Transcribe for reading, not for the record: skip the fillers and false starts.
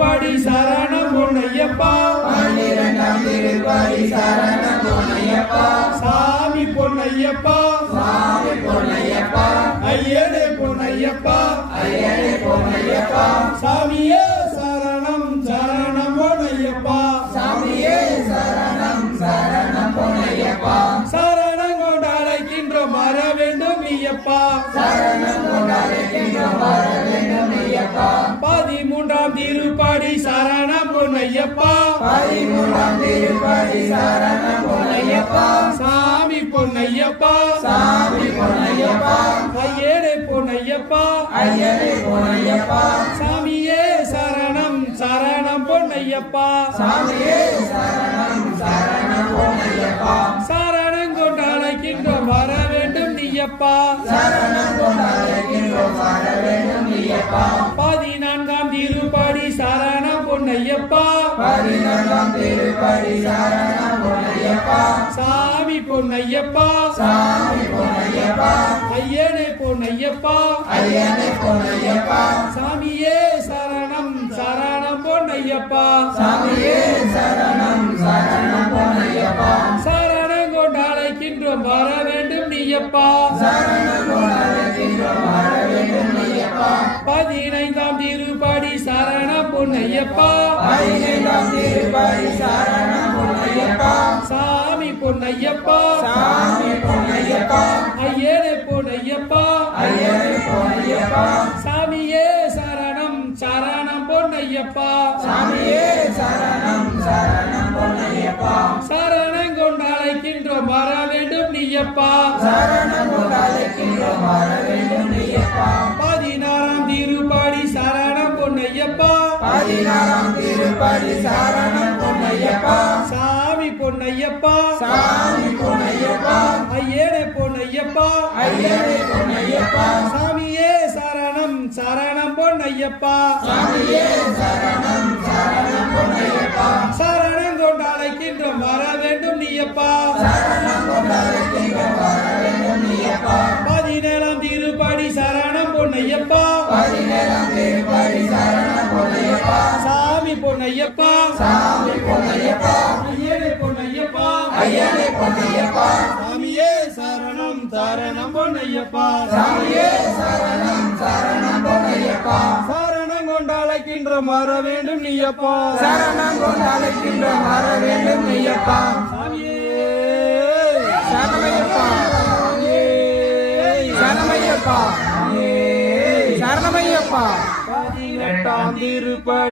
திருப்படி சரணம் பொன்னையப்பா 12ஆம் திருப்படி சரணம் பொன்னையப்பா சாமி பொன்னையப்பா சாமி பொன்னையப்பா ஐயனே பொன்னையப்பா ஐயனே பொன்னையப்பா சாமியே சரணம் சரணம் பொன்னையப்பா சாமியே சரணம் சரணம் பொன்னையப்பா சரணம் கொண்டு அழைக்கின்றோம் வர வேண்டும் நீயப்பா சரணம் கொண்டு அழைக்கின்றோம் வர வேண்டும் நீயப்பா 13ஆம் திருப்படி சரணம் பொன்னையப்பா 13ஆம் திருப்படி சரணம் பொன்னையப்பா சாமி பொன்னையப்பா சாமி பொன்னையப்பா ஐயனே பொன்னையப்பா ஐயனே பொன்னையப்பா சாமியே சரணம் சரணம் பொன்னையப்பா சாமியே சரணம் சரணம் பொன்னையப்பா சரணம் கொண்டு அழைக்கின்றோம் வர வேண்டும் நீயப்பா சரணம் கொண்டு அழைக்கின்றோம் வர வேண்டும் நீயப்பா 14ஆம் திருப்படி சரணம் பொன்னையப்பா 14ஆம் திருப்படி சரணம் பொன்னையப்பா சாமி பொன்னையப்பா சாமி பொன்னையப்பா ஐயனே பொன்னையப்பா ஐயனே பொன்னையப்பா சாமியே சரணம் சரணம் பொன்னையப்பா சாமியே சரணம் சரணம் பொன்னையப்பா சரணம் கொண்டு அழைக்கின்றோம் வர வேண்டும் நீயப்பா சரணம் கொண்டு அழைக்கின்றோம் வர வேண்டும் நீயப்பா 15ஆம் திருப்படி சரணம் பொன்னையப்பா 15ஆம் திருப்படி சரணம் பொன்னையப்பா சாமி பொன்னையப்பா சாமி பொன்னையப்பா ஐயனே பொன்னையப்பா ஐயனே பொன்னையப்பா சாமியே சரணம் சரணம் பொன்னையப்பா சாமியே சரணம் சரணம் பொன்னையப்பா சரணம் கொண்டு அழைக்கின்றோம் வர வேண்டும் நீயப்பா சரணம் கொண்டு அழைக்கின்றோம் வர வேண்டும் நீயப்பா 16ஆம் திருப்படி சரணம் பொன்னையப்பா 16ஆம் திருப்படி சரணம் பொன்னையப்பா சாமி பொன்னையப்பா சாமி பொன்னையப்பா ஐயனே பொன்னையப்பா ஐயனே பொன்னையப்பா சாமியே சரணம் சரணம் பொன்னையப்பா சாமியே சரணம் சரணம் பொன்னையப்பா சரணம் கொண்டு அழைக்கின்றோம் வர வேண்டும் நீயப்பா சரணம் கொண்டு அழைக்கின்றோம் வர வேண்டும் நீயப்பா 17ஆம் திருப்படி சரணம் பொன்னையப்பா 17ஆம் திருப்படி சரணம் பொன்னையப்பா சாமி பொன்னையப்பா சாமி பொன்னையப்பா ஐயனே பொன்னையப்பா ஐயனே பொன்னையப்பா சாமியே சரணம் சரணம் பொன்னையப்பா சாமியே சரணம் சரணம் பொன்னையப்பா சரணம் கொண்டு அழைக்கின்றோம் வர வேண்டும் நீயப்பா சரணம் கொண்டு அழைக்கின்றோம் வர வேண்டும் நீயப்பா சாமியே சரணமையப்பா சரணமையப்பா சரணமையப்பா 18ஆம் திருப்படி